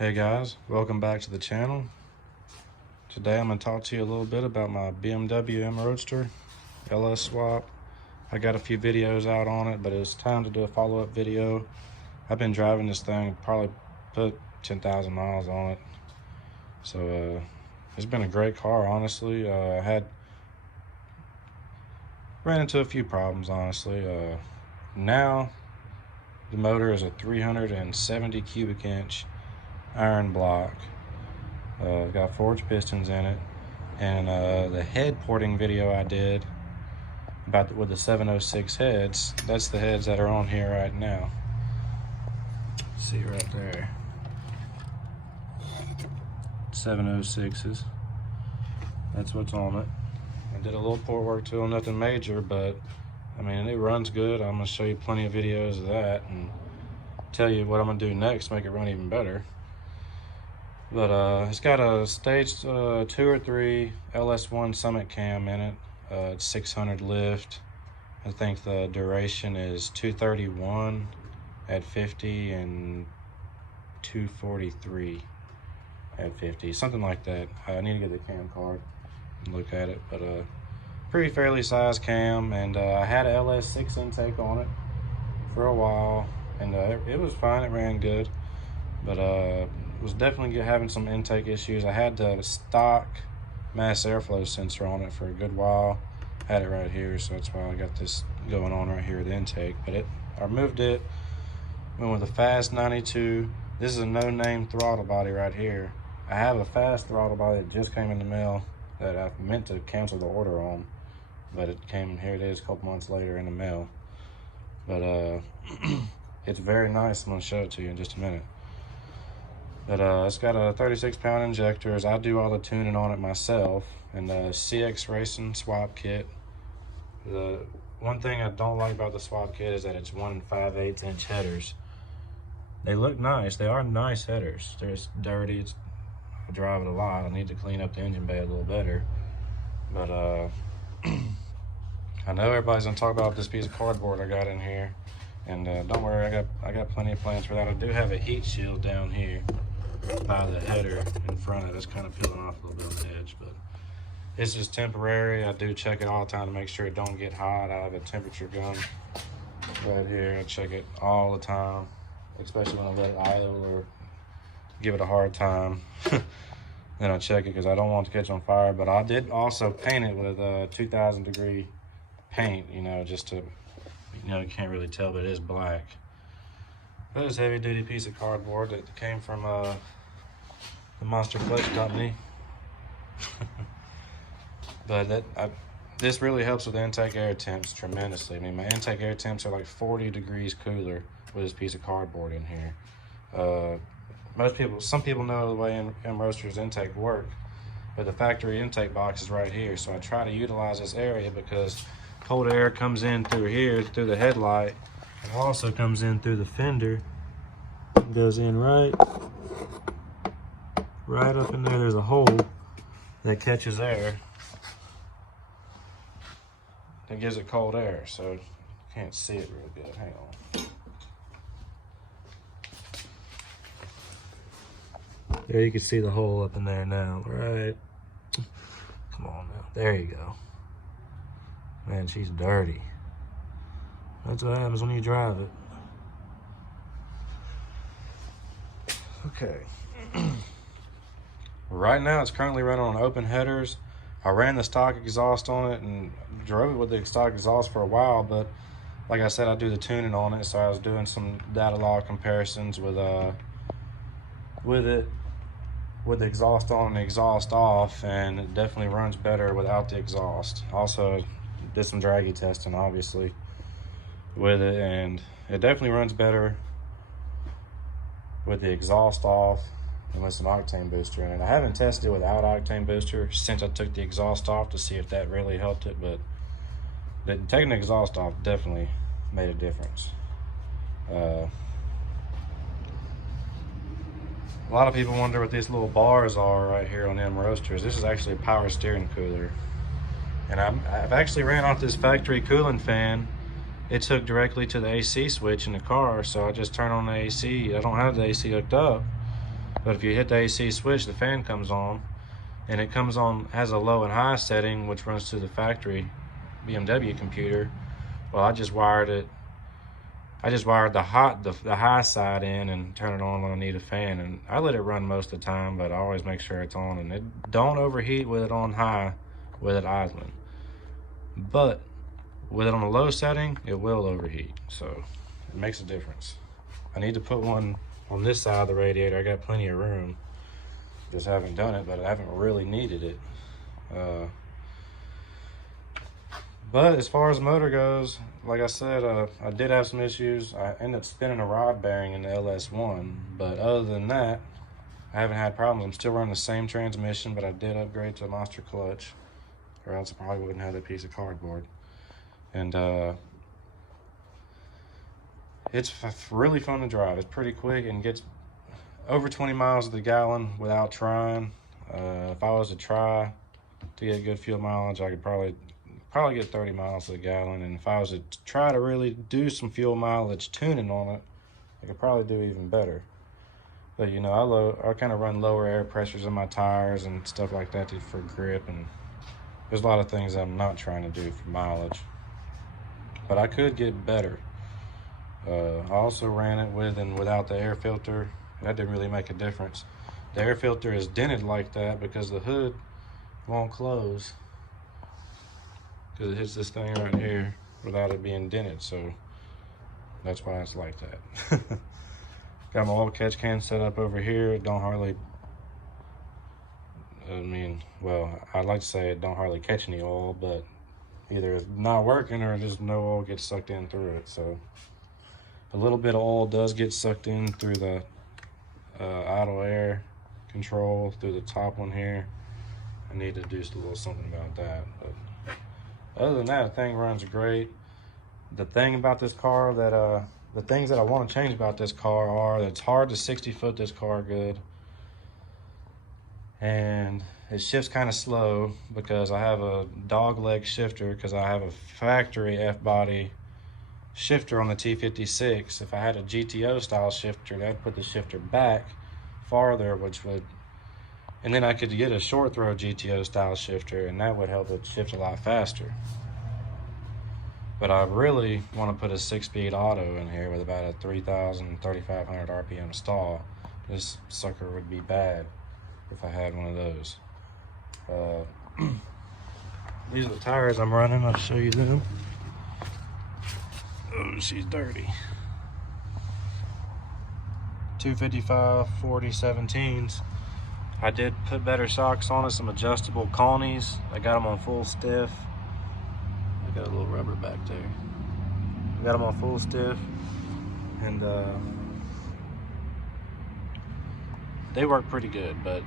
Hey guys, welcome back to the channel. Today I'm going to talk to you a little bit about my BMW M Roadster LS swap. I got a few videos out on it, but it's time to do a follow-up video. I've been driving this thing, probably put 10,000 miles on it. So it's been a great car, honestly. Ran into a few problems, honestly. Now the motor is a 370 cubic inch iron block. Got forged pistons in it, and the head porting video I did with the 706 heads, that's the heads that are on here right now. See right there, 706s. That's what's on it. I did a little port work to them, nothing major, but I mean, it runs good. I'm gonna show you plenty of videos of that and tell you what I'm gonna do next to make it run even better. But it's got a stage 2 or 3 LS1 Summit cam in it. It's 600 lift. I think the duration is 231 at 50 and 243 at 50, something like that. I need to get the cam card and look at it, but pretty fairly sized cam. And I had a LS6 intake on it for a while, and it was fine. It ran good, but was definitely having some intake issues. I had the stock mass airflow sensor on it for a good while. Had it right here, so that's why I got this going on right here, the intake. But I removed it, went with a fast 92. This is a no-name throttle body right here. I have a fast throttle body that just came in the mail that I meant to cancel the order on, but it came, here it is, a couple months later in the mail. But it's very nice. I'm gonna show it to you in just a minute. But it's got a 36-pound injectors. I do all the tuning on it myself, and the CX Racing swap kit. The one thing I don't like about the swap kit is that it's 1 5/8 inch headers. They look nice. They are nice headers. They're just dirty. I drive it a lot. I need to clean up the engine bay a little better. But I know everybody's gonna talk about this piece of cardboard I got in here, and don't worry, I got plenty of plans for that. I do have a heat shield down here by the header in front of it. It's kind of peeling off a little bit on the edge, but it's just temporary. I do check it all the time to make sure it don't get hot. I have a temperature gun right here. I check it all the time, especially when I let it idle or give it a hard time. Then I check it because I don't want it to catch on fire. But I did also paint it with a 2000 degree paint, just to, you can't really tell, but it is black. That is a heavy duty piece of cardboard that came from the Monster Clutch Company. But this really helps with intake air temps tremendously. I mean, my intake air temps are like 40 degrees cooler with this piece of cardboard in here. Some people know the way M Roadster's intake work, but the factory intake box is right here. So I try to utilize this area because cold air comes in through here, through the headlight. It also comes in through the fender. It goes in right up in there. There's a hole that catches air. It gives it cold air, so you can't see it real good. Hang on. There you can see the hole up in there now, right? Come on now. There you go. Man, she's dirty. That's what happens when you drive it. Okay. Right now it's currently running on open headers. I ran the stock exhaust on it and drove it with the stock exhaust for a while, but like I said, I do the tuning on it, so I was doing some data log comparisons with it, with the exhaust on and the exhaust off, and it definitely runs better without the exhaust. Also did some draggy testing, obviously, with it, and it definitely runs better with the exhaust off and with some octane booster in it. I haven't tested it without octane booster since I took the exhaust off to see if that really helped it, but taking the exhaust off definitely made a difference. A lot of people wonder what these little bars are right here on the M Roadsters. This is actually a power steering cooler, and I've actually ran off this factory cooling fan. It's hooked directly to the AC switch in the car, so I just turn on the AC. I don't have the AC hooked up, But if you hit the AC switch, the fan comes on, and it comes on, has a low and high setting, which runs to the factory BMW computer. Well, I just wired the high side in and turn it on when I need a fan, and I let it run most of the time, but I always make sure it's on, and it don't overheat with it on high with it idling. But with it on a low setting, it will overheat, so it makes a difference. I need to put one on this side of the radiator. I got plenty of room. Just haven't done it, but I haven't really needed it. But as far as the motor goes, like I said, I did have some issues. I ended up spinning a rod bearing in the LS1, but other than that, I haven't had problems. I'm still running the same transmission, but I did upgrade to a monster clutch, or else I probably wouldn't have that piece of cardboard. And it's really fun to drive. It's pretty quick and gets over 20 miles to the gallon without trying. If I was to try to get good fuel mileage, I could probably get 30 miles to the gallon. And if I was to try to really do some fuel mileage tuning on it, I could probably do even better. But you know, I kind of run lower air pressures in my tires and stuff like that for grip, and there's a lot of things I'm not trying to do for mileage, but I could get better. I also ran it with and without the air filter. That didn't really make a difference. The air filter is dented like that because the hood won't close, because it hits this thing right here without it being dented, so that's why it's like that. Got my oil catch can set up over here. It don't hardly, well, I'd like to say it don't hardly catch any oil, but either it's not working or just no oil gets sucked in through it. So a little bit of oil does get sucked in through the idle air control through the top one here. I need to do a little something about that, but other than that, the thing runs great. The thing about this car that the things that I want to change about this car are that it's hard to 60 foot this car good, and it shifts kind of slow because I have a dog leg shifter, because I have a factory F-body shifter on the T56. If I had a GTO style shifter, that'd put the shifter back farther, and then I could get a short throw GTO style shifter, and that would help it shift a lot faster. But I really want to put a 6-speed auto in here with about a 3,000, 3,500 RPM stall. This sucker would be bad if I had one of those. These are the tires I'm running. I'll show you them. Oh, she's dirty. 255 40 17s. I did put better shocks on it, some adjustable Conies. I got them on full stiff. I got a little rubber back there. I got them on full stiff, and they work pretty good, but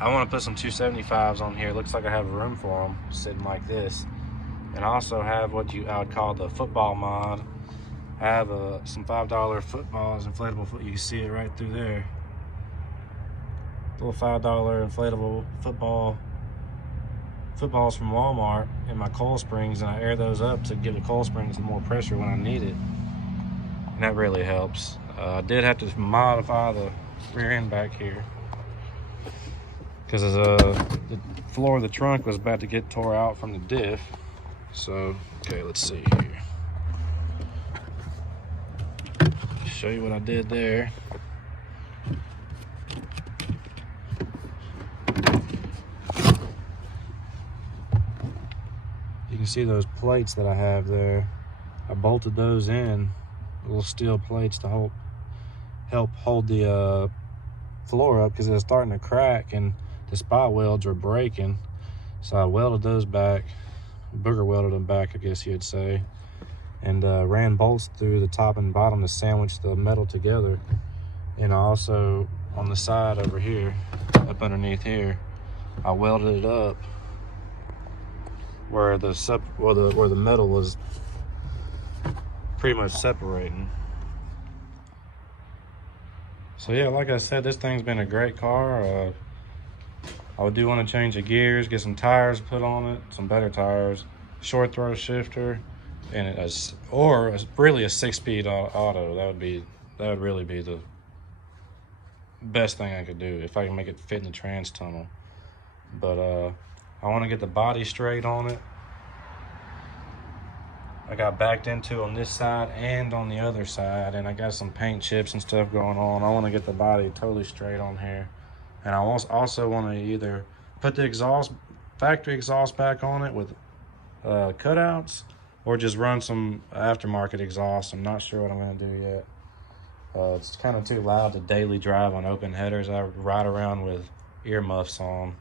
I want to put some 275s on here. Looks like I have room for them sitting like this. And I also have what I would call the football mod. I have some $5 footballs, inflatable foot. You can see it right through there. Little $5 inflatable footballs from Walmart in my coil springs, and I air those up to give the coil springs some more pressure when I need it, and that really helps. I did have to modify the rear end back here because the floor of the trunk was about to get tore out from the diff. So okay, let's see here. Show you what I did there. You can see those plates that I have there. I bolted those in, little steel plates to help hold the floor up, because it was starting to crack and the spot welds were breaking. So I welded those back, booger welded them back, I guess you'd say, and ran bolts through the top and bottom to sandwich the metal together. And I also, on the side over here, up underneath here, I welded it up where the metal was pretty much separating. So yeah, like I said, this thing's been a great car. I do want to change the gears, get some tires put on it, some better tires, short throw shifter, and really a 6-speed auto. That would really be best thing I could do if I can make it fit in the trans tunnel. But I want to get the body straight on it. I got backed into on this side and on the other side, and I got some paint chips and stuff going on. I want to get the body totally straight on here. And I also want to either put the factory exhaust back on it with cutouts, or just run some aftermarket exhaust. I'm not sure what I'm going to do yet. It's kind of too loud to daily drive on open headers. I ride around with earmuffs on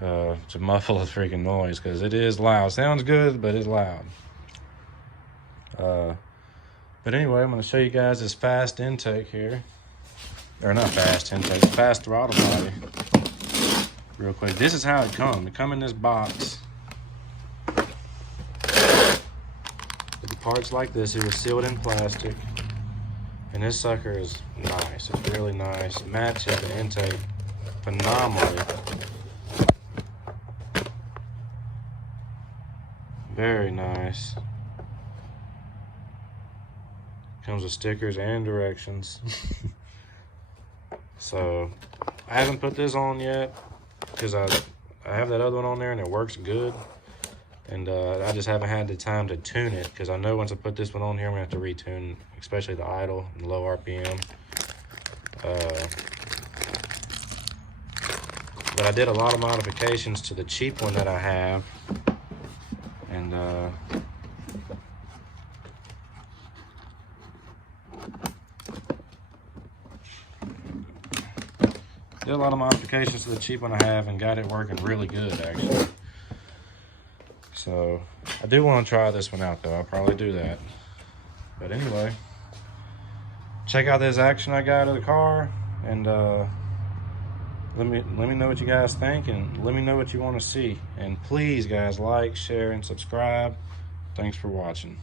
to muffle the freaking noise, because it is loud. Sounds good, but it's loud. But anyway, I'm going to show you guys this fast intake here. Or not fast intake, fast throttle body. Real quick. This is how it comes. It comes in this box. With the parts like this, it was sealed in plastic. And this sucker is nice. It's really nice. It matches the intake phenomenally. Very nice. Comes with stickers and directions. So I haven't put this on yet because I have that other one on there and it works good. And I just haven't had the time to tune it, because I know once I put this one on here, I'm gonna have to retune, especially the idle and low RPM. But I did a lot of modifications to the cheap one that I have, and did a lot of modifications to the cheap one I have and got it working really good, actually. So I do want to try this one out, though. I'll probably do that. But anyway, check out this action I got of the car, and let me know what you guys think, and let me know what you want to see. And please, guys, like, share, and subscribe. Thanks for watching.